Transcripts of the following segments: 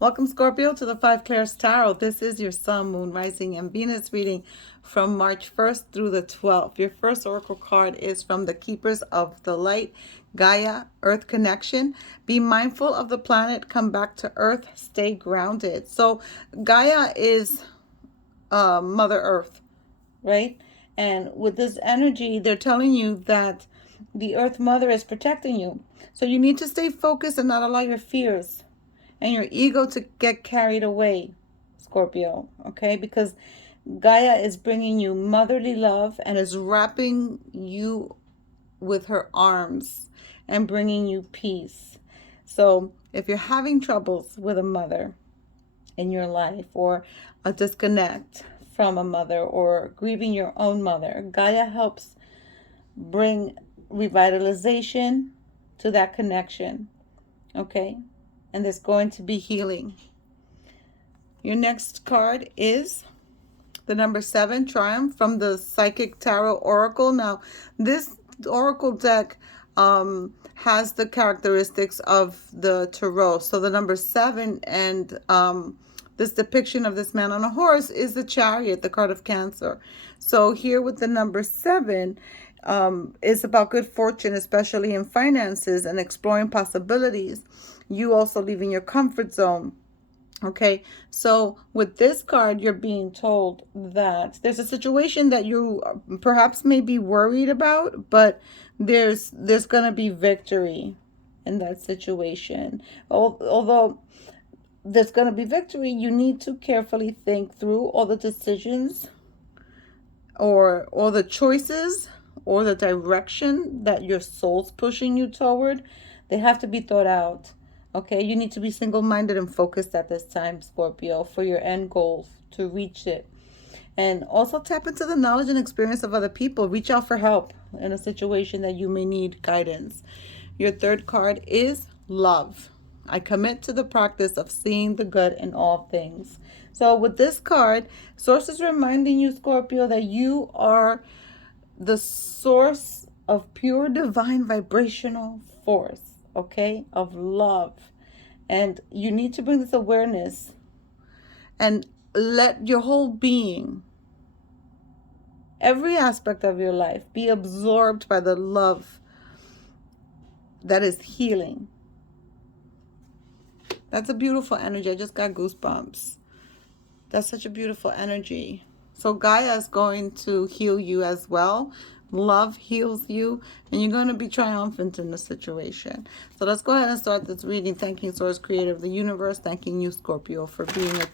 Welcome, Scorpio, to the Five Clairs Tarot. This is your Sun, Moon, Rising, and Venus reading from March 1st through the 12th. Your first oracle card is from the Keepers of the Light, Gaia, Earth Connection. Be mindful of the planet. Come back to Earth. Stay grounded. So Gaia is Mother Earth, right? And with this energy, they're telling you that the Earth Mother is protecting you. So you need to stay focused and not allow your fears and your ego to get carried away, Scorpio, okay? Because Gaia is bringing you motherly love and is wrapping you with her arms and bringing you peace. So if you're having troubles with a mother in your life, or a disconnect from a mother, or grieving your own mother, Gaia helps bring revitalization to that connection, okay? And there's going to be healing. Your next card is the number 7, Triumph, from the Psychic Tarot Oracle. Now, this Oracle deck has the characteristics of the Tarot. So the number 7 and this depiction of this man on a horse is the Chariot, the card of Cancer. So here with the number 7, is about good fortune, especially in finances, and exploring possibilities. You also leaving your comfort zone. Okay, so with this card, you're being told that there's a situation that you perhaps may be worried about, but there's going to be victory in that situation. Although there's going to be victory, you need to carefully think through all the decisions or all the choices or the direction that your soul's pushing you toward. They have to be thought out. Okay, you need to be single-minded and focused at this time, Scorpio, for your end goals, to reach it. And also tap into the knowledge and experience of other people. Reach out for help in a situation that you may need guidance. Your third card is Love. I commit to the practice of seeing the good in all things. So with this card, Source is reminding you, Scorpio, that you are the source of pure divine vibrational force, okay, of love. And you need to bring this awareness and let your whole being, every aspect of your life, be absorbed by the love that is healing. That's a beautiful energy. I just got goosebumps. That's such a beautiful energy. So Gaia is going to heal you as well. Love heals you, and you're going to be triumphant in the situation. So let's go ahead and start this reading. Thanking Source, Creator of the Universe. Thanking you, Scorpio, for being a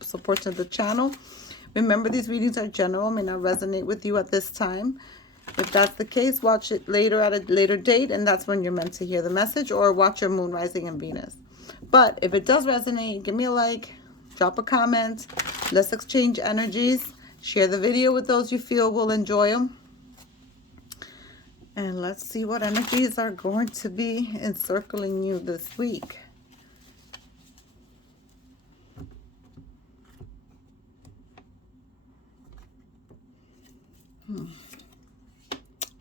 support to the channel. Remember, these readings are general, may not resonate with you at this time. If that's the case, watch it later at a later date, and that's when you're meant to hear the message, or watch your Moon, Rising, and Venus. But if it does resonate, give me a like, drop a comment. Let's exchange energies. Share the video with those you feel will enjoy them. And let's see what energies are going to be encircling you this week.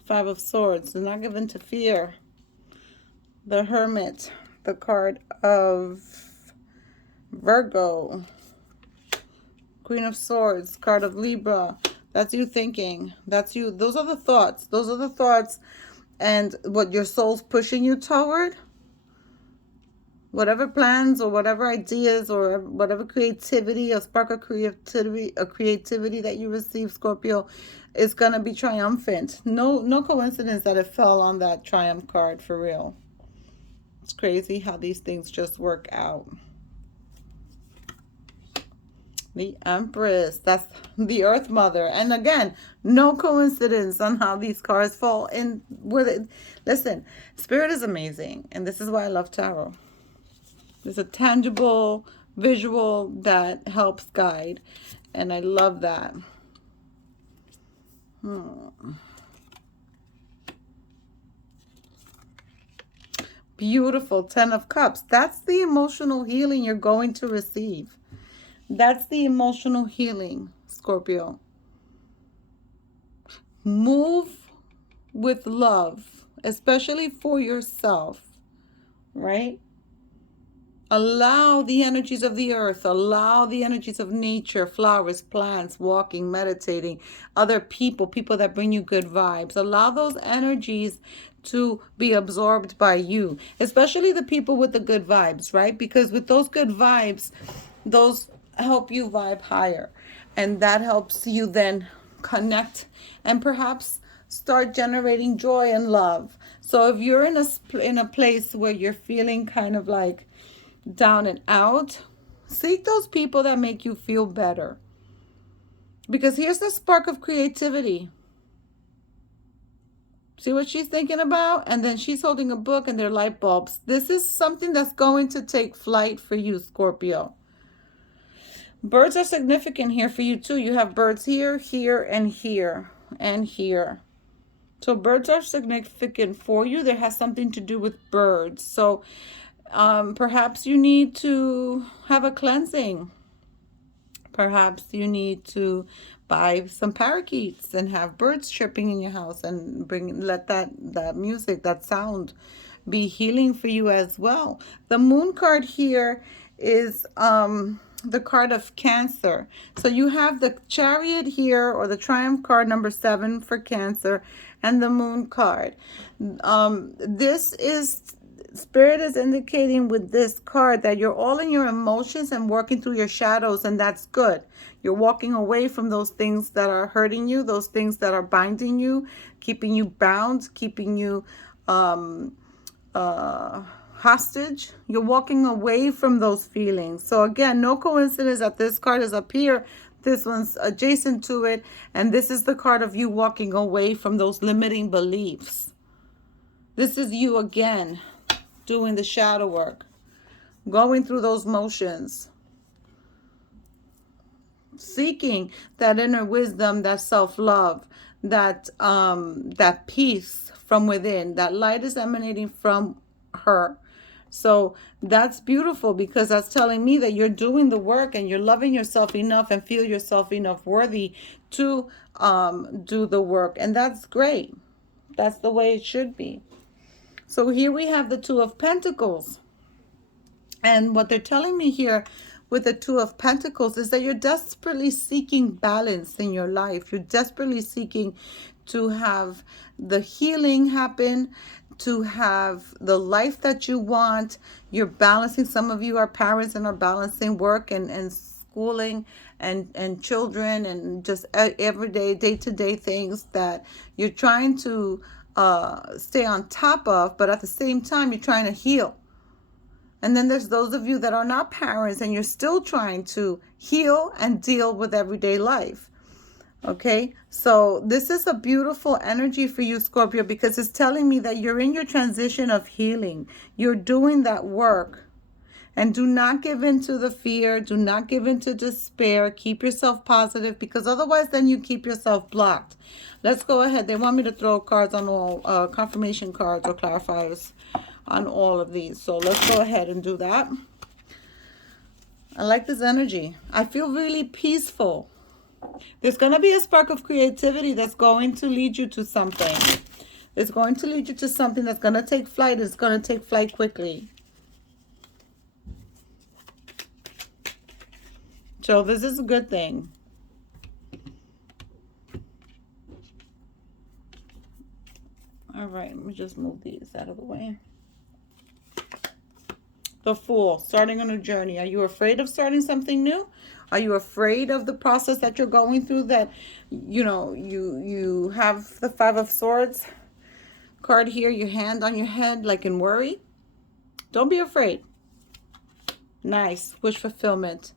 Five of Swords. Do not give in to fear. The Hermit. The card of Virgo. Queen of Swords. Card of Libra. That's you thinking. That's you. Those are the thoughts. Those are the thoughts. And what your soul's pushing you toward. Whatever plans or whatever ideas or whatever creativity, a spark of creativity that you receive, Scorpio, is going to be triumphant. No coincidence that it fell on that Triumph card, for real. It's crazy how these things just work out. The Empress, that's the Earth Mother. And again, no coincidence on how these cards fall in. Listen, Spirit is amazing, and this is why I love tarot. There's a tangible visual that helps guide, and I love that. Beautiful. 10 of Cups. That's the emotional healing you're going to receive. That's the emotional healing, Scorpio. Move with love, especially for yourself, right? Allow the energies of the earth, allow the energies of nature, flowers, plants, walking, meditating, other people, people that bring you good vibes. Allow those energies to be absorbed by you, especially the people with the good vibes, right? Because with those good vibes, those help you vibe higher. And that helps you then connect and perhaps start generating joy and love. So if you're in a place where you're feeling kind of like down and out, seek those people that make you feel better. Because here's the spark of creativity. See what she's thinking about? And then she's holding a book and they're light bulbs. This is something that's going to take flight for you, Scorpio. Birds are significant here for you too. You have birds here, here, and here, and here. So birds are significant for you. There has something to do with birds. So perhaps you need to have a cleansing. Perhaps you need to buy some parakeets and have birds chirping in your house and let that music, that sound be healing for you as well. The moon card here is the card of Cancer. So you have the Chariot here, or the Triumph card, number 7 for Cancer, and the moon card. This is, Spirit is indicating with this card that you're all in your emotions and working through your shadows, and that's good. You're walking away from those things that are hurting you, those things that are binding you, keeping you bound, keeping you hostage. You're walking away from those feelings. So again, no coincidence that this card is up here. This one's adjacent to it, and this is the card of you walking away from those limiting beliefs. This is you again doing the shadow work, going through those motions, seeking that inner wisdom, that self-love, that peace from within. That light is emanating from her. So that's beautiful, because that's telling me that you're doing the work and you're loving yourself enough and feel yourself enough worthy to do the work. And that's great. That's the way it should be. So here we have the Two of Pentacles. And what they're telling me here with the Two of Pentacles is that you're desperately seeking balance in your life. You're desperately seeking to have the healing happen, to have the life that you want. You're balancing. Some of you are parents and are balancing work and schooling and children and just everyday, day-to-day things that you're trying to stay on top of, but at the same time you're trying to heal. And then there's those of you that are not parents and you're still trying to heal and deal with everyday life. Okay, so this is a beautiful energy for you, Scorpio, because it's telling me that you're in your transition of healing. You're doing that work. And do not give in to the fear. Do not give in to despair. Keep yourself positive, because otherwise then you keep yourself blocked. Let's go ahead. They want me to throw cards on all, confirmation cards or clarifiers on all of these. So let's go ahead and do that. I like this energy. I feel really peaceful. There's going to be a spark of creativity that's going to lead you to something. It's going to lead you to something that's going to take flight. It's going to take flight quickly. So this is a good thing. All right, let me just move these out of the way. The Fool, starting on a journey. Are you afraid of starting something new? Are you afraid of the process that you're going through, that, you know, you have the Five of Swords card here, your hand on your head, like in worry? Don't be afraid. Nice. Wish fulfillment.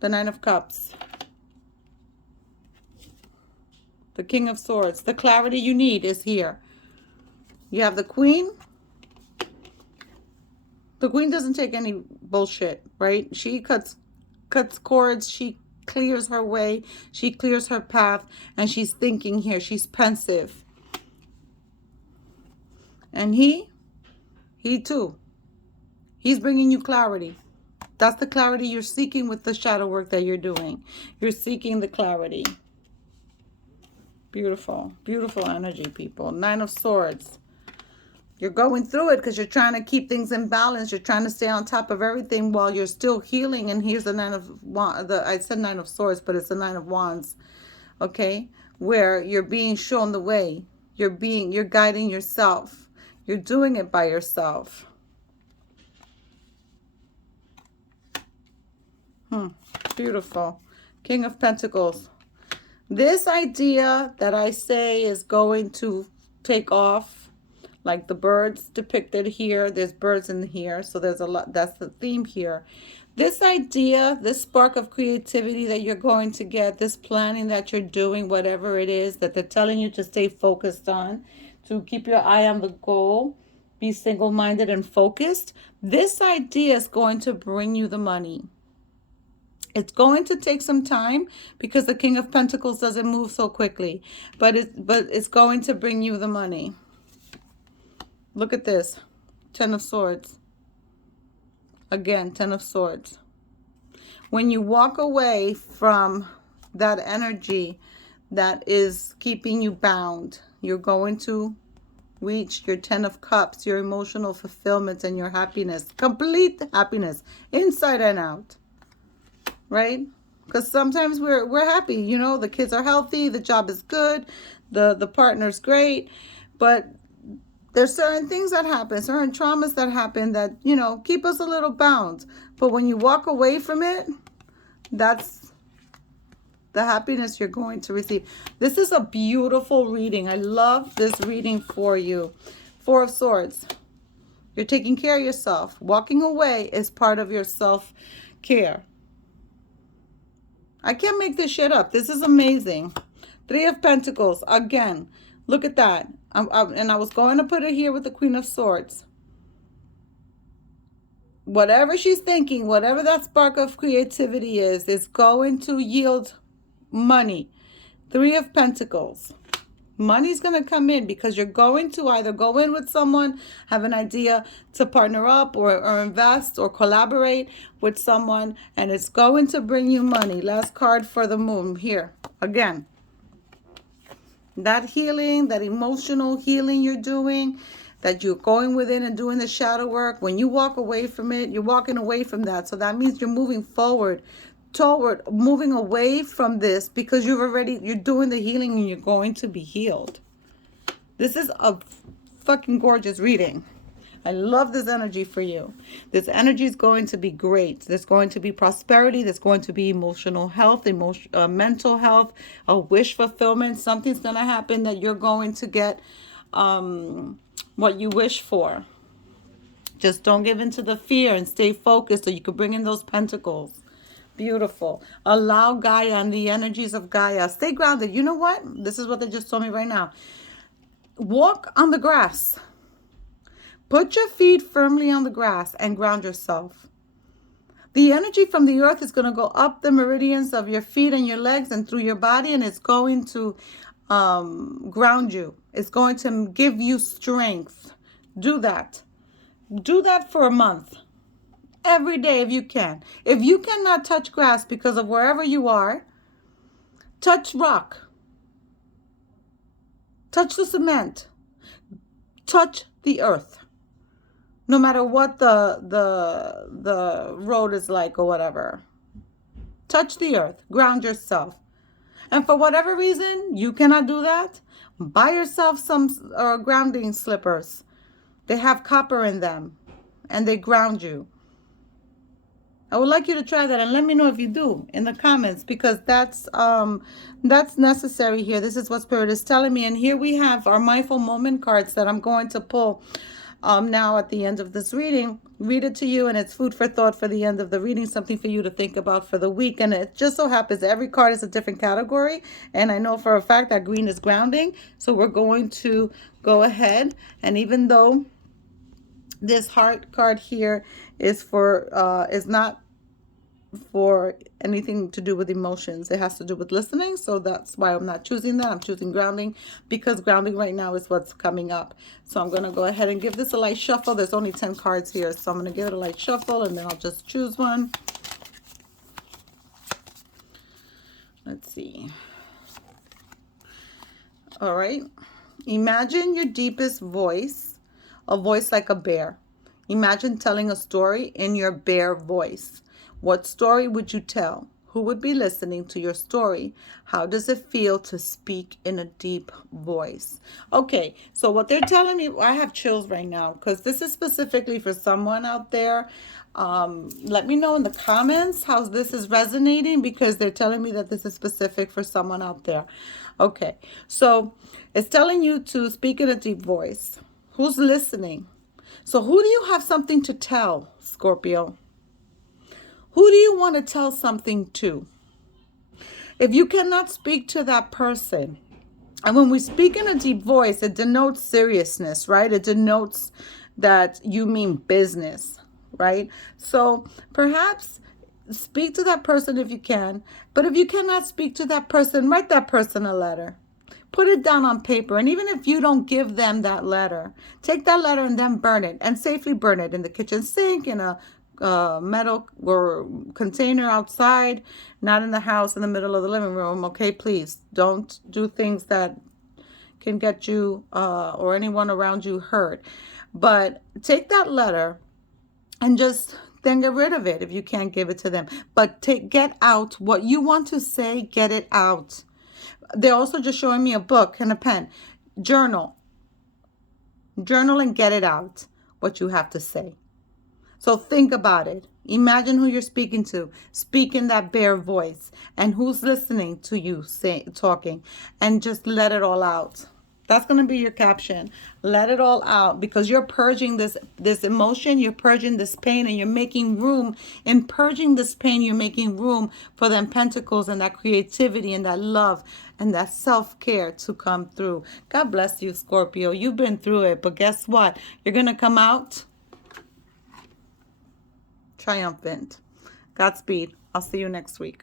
The Nine of Cups. The King of Swords. The clarity you need is here. You have the Queen. The Queen doesn't take any bullshit, right? She cuts cords. She clears her way. She clears her path. And she's thinking here. She's pensive. And he too. He's bringing you clarity. That's the clarity you're seeking with the shadow work that you're doing. You're seeking the clarity. Beautiful. Beautiful energy, people. Nine of Swords. You're going through it because you're trying to keep things in balance. You're trying to stay on top of everything while you're still healing. And here's the Nine of Wands. I said Nine of Swords, but it's the Nine of Wands. Okay, where you're being shown the way. You're guiding yourself. You're doing it by yourself. Beautiful. King of Pentacles. This idea that I say is going to take off, like the birds depicted here. There's birds in here, so there's a lot. That's the theme here. This idea, this spark of creativity that you're going to get, this planning that you're doing, whatever it is that they're telling you to stay focused on, to keep your eye on the goal, be single-minded and focused. This idea is going to bring you the money. It's going to take some time because the King of Pentacles doesn't move so quickly, but it's going to bring you the money. Look at this. Ten of Swords. Again, Ten of Swords. When you walk away from that energy that is keeping you bound, you're going to reach your Ten of Cups, your emotional fulfillment and your happiness. Complete happiness, inside and out. Right? Because sometimes we're happy, you know, the kids are healthy, the job is good, the partner's great, but there's certain things that happen, certain traumas that happen that, you know, keep us a little bound. But when you walk away from it, that's the happiness you're going to receive. This is a beautiful reading. I love this reading for you. Four of Swords. You're taking care of yourself. Walking away is part of your self-care. I can't make this shit up. This is amazing. Three of Pentacles. Again, look at that. And I was going to put it here with the Queen of Swords. Whatever she's thinking, whatever that spark of creativity is going to yield money. Three of Pentacles. Money's going to come in because you're going to either go in with someone, have an idea to partner up or invest or collaborate with someone, and it's going to bring you money. Last card for the Moon here. Again, that healing, that emotional healing you're doing, that you're going within and doing the shadow work. When you walk away from it, you're walking away from that. So that means you're moving forward, toward moving away from this because you're doing the healing and you're going to be healed. This is a fucking gorgeous reading. I love this energy for you. This energy is going to be great. There's going to be prosperity. There's going to be emotional health, mental health, a wish fulfillment. Something's going to happen that you're going to get what you wish for. Just don't give in to the fear and stay focused so you can bring in those pentacles. Beautiful. Allow Gaia and the energies of Gaia. Stay grounded. You know what? This is what they just told me right now. Walk on the grass. Put your feet firmly on the grass and ground yourself. The energy from the earth is going to go up the meridians of your feet and your legs and through your body, and it's going to ground you. It's going to give you strength. Do that. Do that for a month. Every day if you can. If you cannot touch grass because of wherever you are, touch rock. Touch the cement. Touch the earth. No matter what the road is like or whatever. Touch the earth. Ground yourself. And for whatever reason you cannot do that, buy yourself some grounding slippers. They have copper in them and they ground you. I would like you to try that and let me know if you do in the comments, because that's necessary here. This is what Spirit is telling me. And here we have our Mindful Moment cards that I'm going to pull now at the end of this reading. Read it to you, and it's food for thought for the end of the reading, something for you to think about for the week. And it just so happens every card is a different category, and I know for a fact that green is grounding. So we're going to go ahead, and even though this heart card here is not for anything to do with emotions, it has to do with listening, so that's why I'm not choosing that. I'm choosing grounding because grounding right now is what's coming up. So I'm going to go ahead and give this a light shuffle. There's only 10 cards here, so I'm going to give it a light shuffle and then I'll just choose one. Let's see. All right. Imagine your deepest voice A voice like a bear. Imagine telling a story in your bear voice. What story would you tell? Who would be listening to your story? How does it feel to speak in a deep voice? Okay, so what they're telling me, I have chills right now because this is specifically for someone out there. Let me know in the comments how this is resonating because they're telling me that this is specific for someone out there. Okay, so it's telling you to speak in a deep voice. Who's listening? So who do you have something to tell, Scorpio? Who do you want to tell something to? If you cannot speak to that person, and when we speak in a deep voice, it denotes seriousness, right? It denotes that you mean business, right? So perhaps speak to that person if you can. But if you cannot speak to that person, write that person a letter. Put it down on paper. And even if you don't give them that letter, take that letter and then burn it, and safely burn it in the kitchen sink, in a metal or container outside, not in the house in the middle of the living room. Okay, please don't do things that can get you or anyone around you hurt. But take that letter and just then get rid of it if you can't give it to them. But get out what you want to say, get it out. They're also just showing me a book and a pen. Journal and get it out, what you have to say. So think about it. Imagine who you're speaking to. Speak in that bare voice. And who's listening to you talking. And just let it all out. That's going to be your caption. Let it all out, because you're purging this emotion, you're purging this pain, and you're making room. In purging this pain, you're making room for them pentacles and that creativity and that love and that self-care to come through. God bless you, Scorpio. You've been through it, but guess what? You're going to come out triumphant. Godspeed. I'll see you next week.